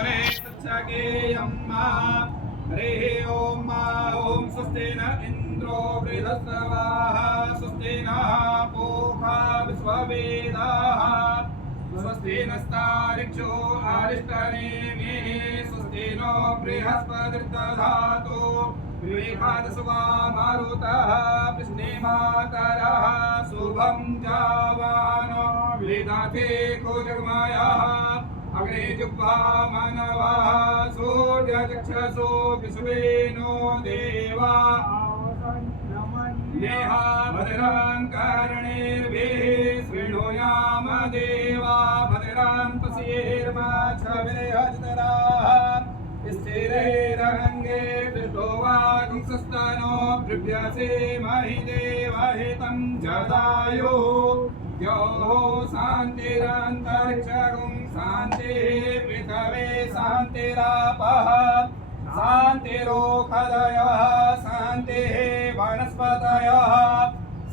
मुने तच्छकेयम्मा हरिः ॐ ॐ स्वस्ति न इन्द्रो बृहस्पतिः स्वस्ति नः पूषा विश्ववेदाः स्वस्ति नस्तारिक्षो अरिष्टनेमिः स्वस्ति नो बृहस्पतिर्दधातु विवेकादशवा मारुतः वृष्णिमातरः शुभं जावानो विदधे कुजगमायः अग्रे जुह्वा मानवः सूर्यचक्षुषो विश्वेनो देवा नेहा भद्रां कर्णेर्भिः शृणुयाम देवा भद्रां पश्येर्माच्छविरहस्तराः स्थिरैरङ्गे दृष्टो वा गुंसस्तनो बृभ्यसे महि देवहितं जदायो यो शान्तिरन्तरिक्षगुं शान्तिः पृथवे शान्तिरापः शान्तिरोषधयः शान्तिः वनस्पतयः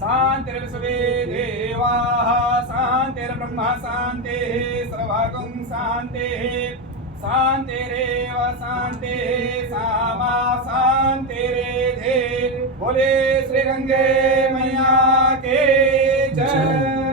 शान्तिर्विश्वे देवाः शान्तिर्ब्रह्म शान्तिः सर्वगुं शान्तिः शान्तिरेव शान्तिः सामा शान्तिरेधे बोले श्री गंगे मैया के जय।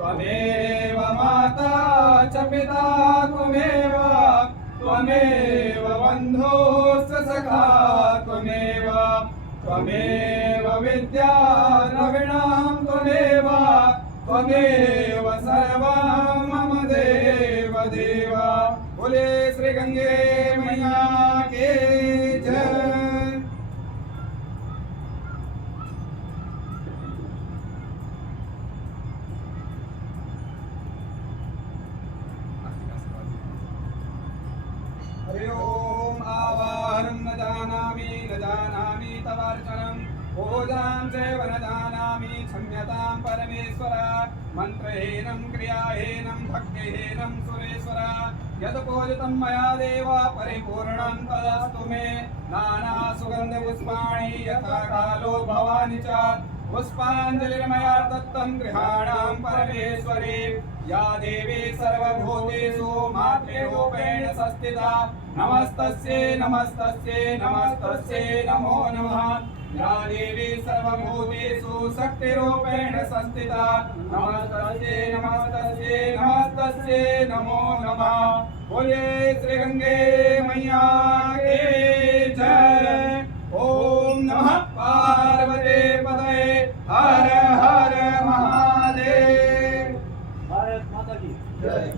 त्वमेव माता च पिता त्वमेव बन्धुश्च सखा त्वमेव त्वमेव विद्या द्रविणां त्वमेव सर्वं मम देव देव। बोले श्री गंगे मैया के जय। हरि ओम आवाहनं न जानामि तवार्चनं पूजां चैव न जानामि क्षम्यतां परमेश्वर। मन्त्रहीनं क्रियाहीनं भक्तिहीनं सुरेश्वर। यत् पूजितं मया देव परिपूर्णं तदस्तु मे। नाना सुगन्धपुष्पाणि यथा कालो भवानि च पुष्पाञ्जलिर्मया दत्तं गृहाणां परमेश्वरी। या देवी सर्वभूतेषु मातृरूपेण संस्थिता नमस्तस्यै नमस्तस्यै नमस्तस्यै नमो नमः। या देवी सर्वभूतेषु शक्तिरूपेण संस्थिता नमस्तस्यै नमस्तस्यै नमस्तस्यै नमो नमः। बोले श्री गंगे मैया की जय। ओम नमः पार्वती पतये हर हर महादेव। भारत माता की जय।